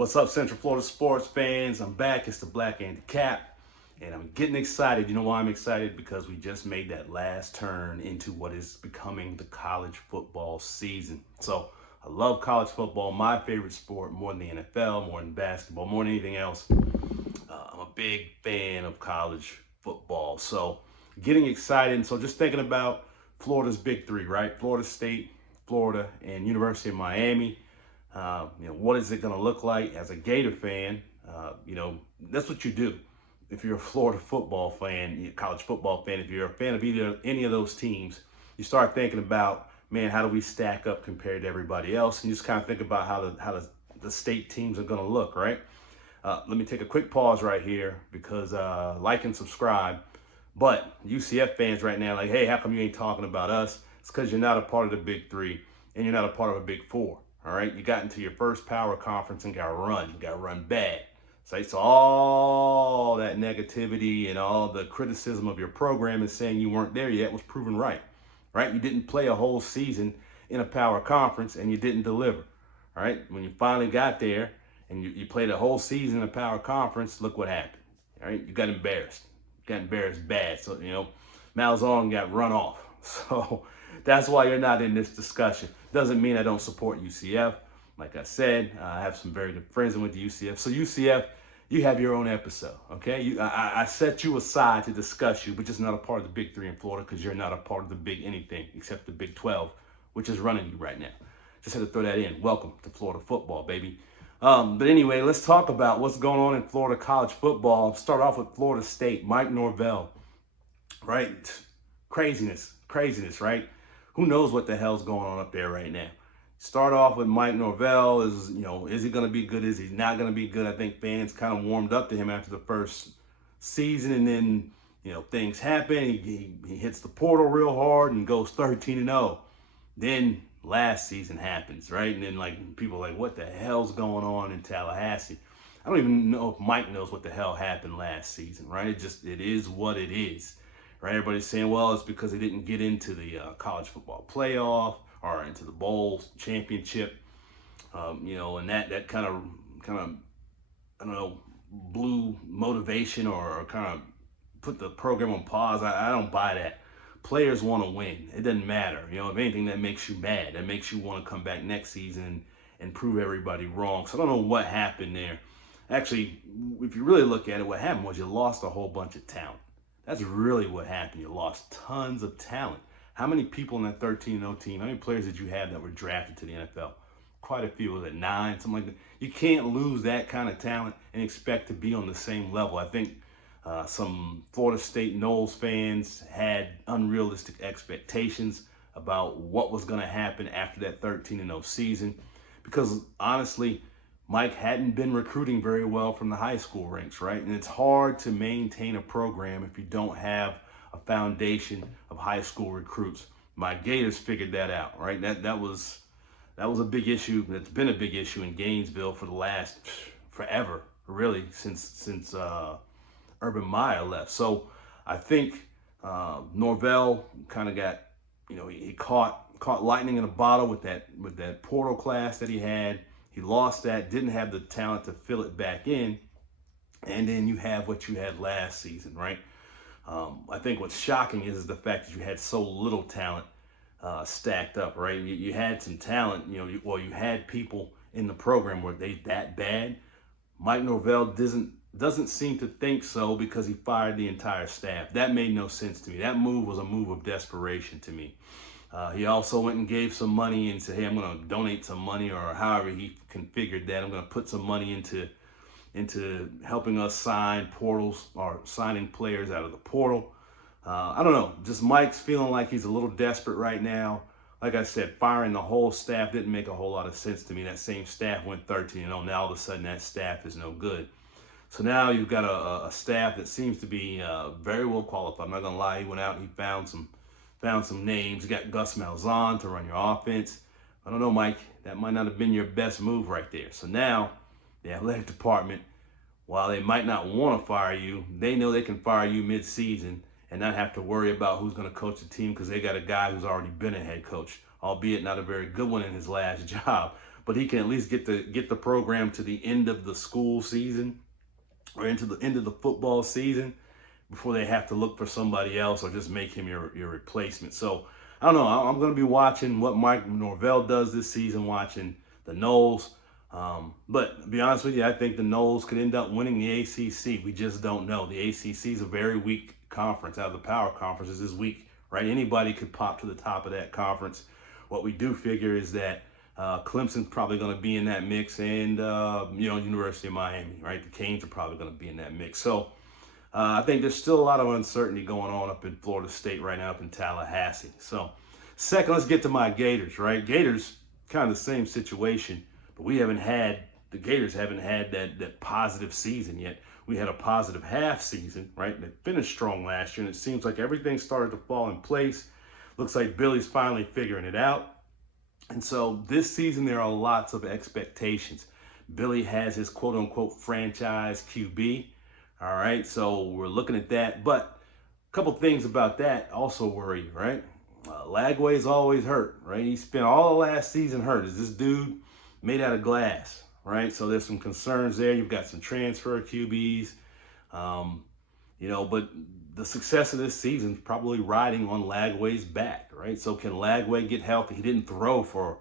What's up, Central Florida sports fans? I'm back. It's the Black Andy Cap, and I'm getting excited. You know why I'm excited? Because we just made that last turn into what is becoming the college football season. So I love college football, my favorite sport, more than the NFL, more than basketball, more than anything else. I'm a big fan of college football. So getting excited. And so just thinking about Florida's big three, right? Florida State, Florida, and University of Miami. What is it going to look like as a Gator fan? That's what you do. If you're a Florida football fan, college football fan, if you're a fan of any of those teams, you start thinking about, man, how do we stack up compared to everybody else? And you just kind of think about how the state teams are going to look, right? Let me take a quick pause right here because like and subscribe. But UCF fans right now, like, hey, how come you ain't talking about us? It's because you're not a part of the big three and you're not a part of a big four. All right, you got into your first power conference and got run. You got run bad. So all that negativity and all the criticism of your program is saying you weren't there yet was proven right. Right? You didn't play a whole season in a power conference and you didn't deliver. All right, when you finally got there and you played a whole season in a power conference, look what happened. All right, you got embarrassed. You got embarrassed bad. So, Malzahn got run off. So that's why you're not in this discussion. Doesn't mean I don't support UCF. Like I said, I have some very good friends with the UCF. So UCF, you have your own episode, okay? I set you aside to discuss you, but just not a part of the big three in Florida because you're not a part of the big anything except the Big 12, which is running you right now. Just had to throw that in. Welcome to Florida football, baby. But anyway, let's talk about what's going on in Florida college football. Start off with Florida State, Mike Norvell, right? Craziness, right? Who knows what the hell's going on up there right now? Start off with Mike Norvell. Is he going to be good? Is he not going to be good? I think fans kind of warmed up to him after the first season, and then things happen. He hits the portal real hard and goes 13-0. Then last season happens, right? And then people are like, what the hell's going on in Tallahassee? I don't even know if Mike knows what the hell happened last season, right? It is what it is. Right, everybody's saying, well, it's because they didn't get into the college football playoff or into the bowl championship, and that kind of I don't know, blew motivation or kind of put the program on pause. I don't buy that. Players want to win. It doesn't matter. If anything, that makes you mad. That makes you want to come back next season and prove everybody wrong. So I don't know what happened there. Actually, if you really look at it, what happened was you lost a whole bunch of talent. That's really what happened. You lost tons of talent. How many people in that 13-0 team, how many players did you have that were drafted to the NFL? Quite a few. Was it 9? Something like that. You can't lose that kind of talent and expect to be on the same level. I think some Florida State Noles fans had unrealistic expectations about what was going to happen after that 13-0 season because, honestly, Mike hadn't been recruiting very well from the high school ranks, right? And it's hard to maintain a program if you don't have a foundation of high school recruits. My Gators figured that out, right? That was a big issue. That's been a big issue in Gainesville for the last forever, really, since Urban Meyer left. So I think Norvell kind of got, he caught lightning in a bottle with that portal class that he had. He lost that, didn't have the talent to fill it back in, and then you have what you had last season, right? I think what's shocking is the fact that you had so little talent stacked up, right? You had some talent, you had people in the program where they that bad. Mike Norvell doesn't seem to think so because he fired the entire staff. That made no sense to me. That move was a move of desperation to me. He also went and gave some money and said, hey, I'm going to donate some money, or however he configured that. I'm going to put some money into helping us sign portals or signing players out of the portal. I don't know. Just Mike's feeling like he's a little desperate right now. Like I said, firing the whole staff didn't make a whole lot of sense to me. That same staff went 13-0. Now all of a sudden that staff is no good. So now you've got a staff that seems to be very well qualified. I'm not going to lie. He went out and he found some names. You got Gus Malzahn to run your offense. I don't know, Mike. That might not have been your best move right there. So now the athletic department, while they might not want to fire you, they know they can fire you mid-season and not have to worry about who's going to coach the team because they got a guy who's already been a head coach, albeit not a very good one in his last job. but he can at least get the program to the end of the school season or into the end of the football season before they have to look for somebody else or just make him your replacement. So I don't know. I'm going to be watching what Mike Norvell does this season, watching the Noles. But to be honest with you, I think the Noles could end up winning the ACC. We just don't know. The ACC is a very weak conference. Out of the power conferences is weak, right? Anybody could pop to the top of that conference. What we do figure is that Clemson's probably going to be in that mix, and University of Miami, right? The Canes are probably going to be in that mix. So I think there's still a lot of uncertainty going on up in Florida State right now, up in Tallahassee. So second, let's get to my Gators, right? Gators, kind of the same situation, but the Gators haven't had that positive season yet. We had a positive half season, right? They finished strong last year, and it seems like everything started to fall in place. Looks like Billy's finally figuring it out. And so this season, there are lots of expectations. Billy has his quote-unquote franchise QB. All right, so we're looking at that. But a couple things about that also worry you, right? Lagway's always hurt, right? He spent all the last season hurt. Is this dude made out of glass, right? So there's some concerns there. You've got some transfer QBs, but the success of this season is probably riding on Lagway's back, right? So can Lagway get healthy? He didn't throw for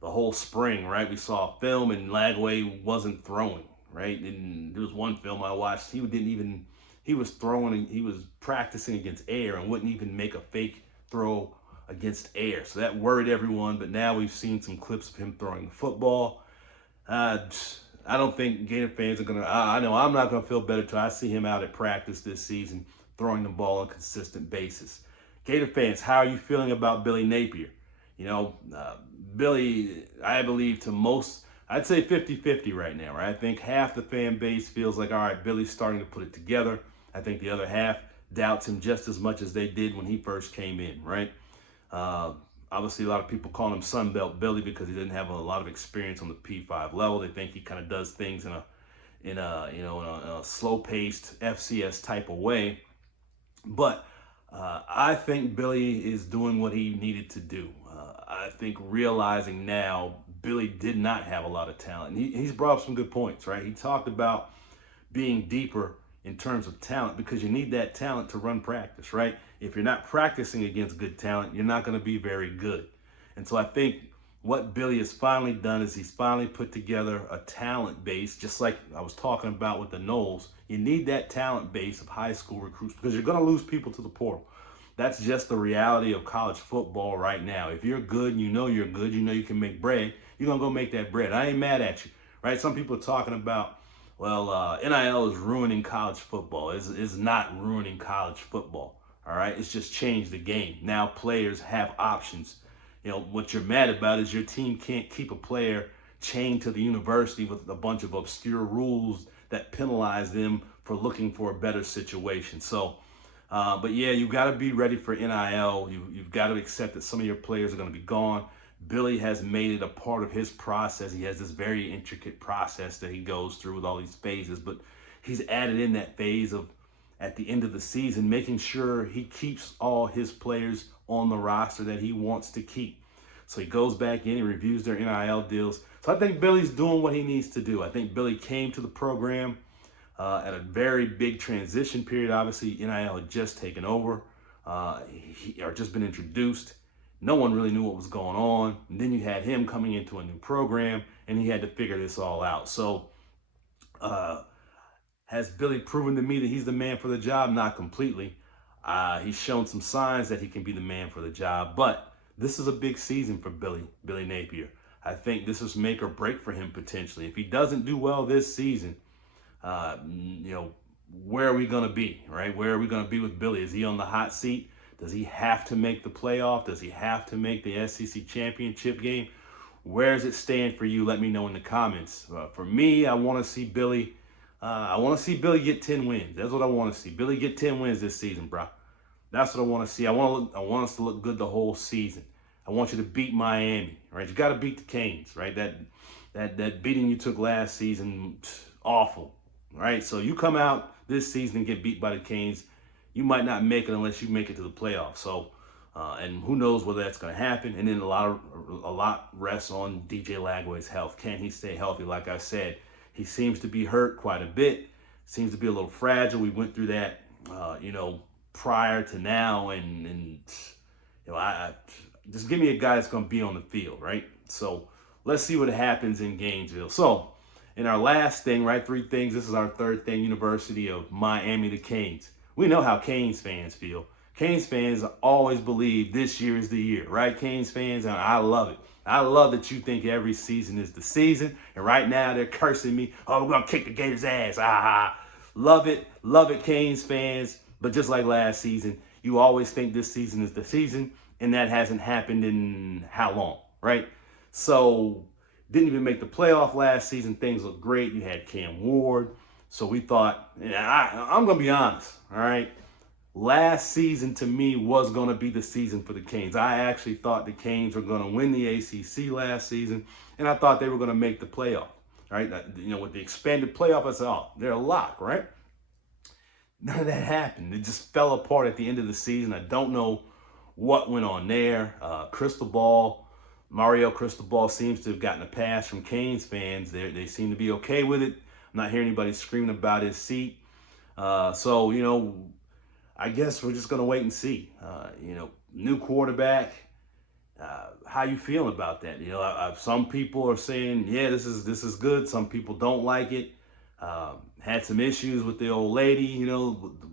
the whole spring, right? We saw film and Lagway wasn't throwing, right? And there was one film I watched, he was throwing and he was practicing against air and wouldn't even make a fake throw against air. So that worried everyone, but now we've seen some clips of him throwing the football. I don't think Gator fans are going to, I know I'm not going to feel better till I see him out at practice this season, throwing the ball on a consistent basis. Gator fans, how are you feeling about Billy Napier? Billy, I believe to most, I'd say 50-50 right now, right? I think half the fan base feels like, all right, Billy's starting to put it together. I think the other half doubts him just as much as they did when he first came in, right? Obviously, a lot of people call him Sunbelt Billy because he didn't have a lot of experience on the P5 level. They think he kind of does things in a slow-paced FCS type of way. But I think Billy is doing what he needed to do. I think realizing now Billy did not have a lot of talent. He's brought up some good points, right? He talked about being deeper in terms of talent because you need that talent to run practice, right? If you're not practicing against good talent, you're not going to be very good. And so I think what Billy has finally done is he's finally put together a talent base, just like I was talking about with the Noles. You need that talent base of high school recruits because you're going to lose people to the portal. That's just the reality of college football right now. If you're good, you know you're good, you know you can make bread, you're going to go make that bread. I ain't mad at you, right? Some people are talking about, well, NIL is ruining college football. It's not ruining college football, all right? It's just changed the game. Now players have options. What you're mad about is your team can't keep a player chained to the university with a bunch of obscure rules that penalize them for looking for a better situation. So, but yeah, you've got to be ready for NIL. You've got to accept that some of your players are going to be gone. Billy has made it a part of his process. He has this very intricate process that he goes through with all these phases, but he's added in that phase of at the end of the season, making sure he keeps all his players on the roster that he wants to keep. So he goes back in, he reviews their NIL deals. So I think Billy's doing what he needs to do. I think Billy came to the program at a very big transition period. Obviously, NIL had just taken over, or just been introduced. No one really knew what was going on. And then you had him coming into a new program, and he had to figure this all out. So has Billy proven to me that he's the man for the job? Not completely. He's shown some signs that he can be the man for the job. But this is a big season for Billy Napier. I think this is make or break for him potentially. If he doesn't do well this season, where are we going to be, right? Where are we going to be with Billy? Is he on the hot seat? Does he have to make the playoff? Does he have to make the SEC championship game? Where does it stand for you? Let me know in the comments. For me, I want to see Billy. I want to see Billy get 10 wins. That's what I want to see. Billy get 10 wins this season, bro. That's what I want to see. I want us to look good the whole season. I want you to beat Miami, right? You got to beat the Canes, right? That beating you took last season, awful, right? So you come out this season and get beat by the Canes, you might not make it unless you make it to the playoffs. So And who knows whether that's going to happen. And then a lot rests on DJ Lagway's health. Can he stay healthy? Like I said, he seems to be hurt quite a bit. Seems to be a little fragile. We went through that, prior to now, and I just give me a guy that's going to be on the field, right? So let's see what happens in Gainesville. So in our last thing, right, 3 things. This is our third thing. University of Miami, the Canes. We know how Canes fans feel. Canes fans always believe this year is the year, right? Canes fans, and I love it. I love that you think every season is the season. And right now they're cursing me. Oh, we're going to kick the Gators' ass. Ah, love it, Canes fans. But just like last season, you always think this season is the season. And that hasn't happened in how long, right? So didn't even make the playoff last season. Things look great. You had Cam Ward. So we thought, I'm going to be honest, all right? Last season to me was going to be the season for the Canes. I actually thought the Canes were going to win the ACC last season, and I thought they were going to make the playoff, right? With the expanded playoff, I said, oh, they're a lock, right? None of that happened. It just fell apart at the end of the season. I don't know what went on there. Mario Cristobal seems to have gotten a pass from Canes fans. They seem to be okay with it. I'm not hearing anybody screaming about his seat. So, I guess we're just going to wait and see. New quarterback. How you feeling about that? Some people are saying, yeah, this is good. Some people don't like it. Had some issues with the old lady.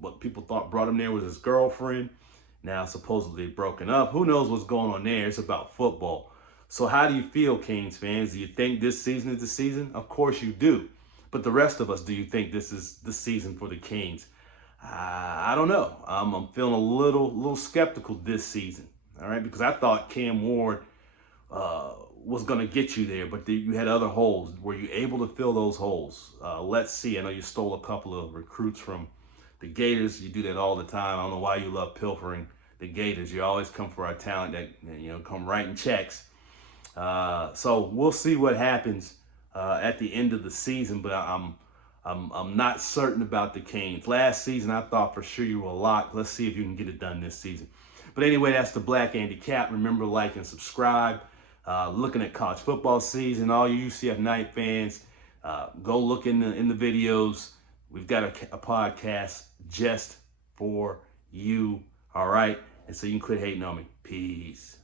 What people thought brought him there was his girlfriend. Now supposedly broken up. Who knows what's going on there? It's about football. So how do you feel, Canes fans? Do you think this season is the season? Of course you do. But the rest of us, do you think this is the season for the Canes? I don't know. I'm feeling a little skeptical this season. All right, because I thought Cam Ward was going to get you there, but you had other holes. Were you able to fill those holes? Let's see. I know you stole a couple of recruits from the Gators. You do that all the time. I don't know why you love pilfering the Gators. You always come for our talent that come writing checks. So we'll see what happens at the end of the season. But I'm not certain about the Canes. Last season, I thought for sure you were a lock. Let's see if you can get it done this season. But anyway, that's the Black Andy Cap. Remember, like and subscribe. Looking at college football season, all you UCF Knight fans, go look in the videos. We've got a podcast just for you. All right, and so you can quit hating on me. Peace.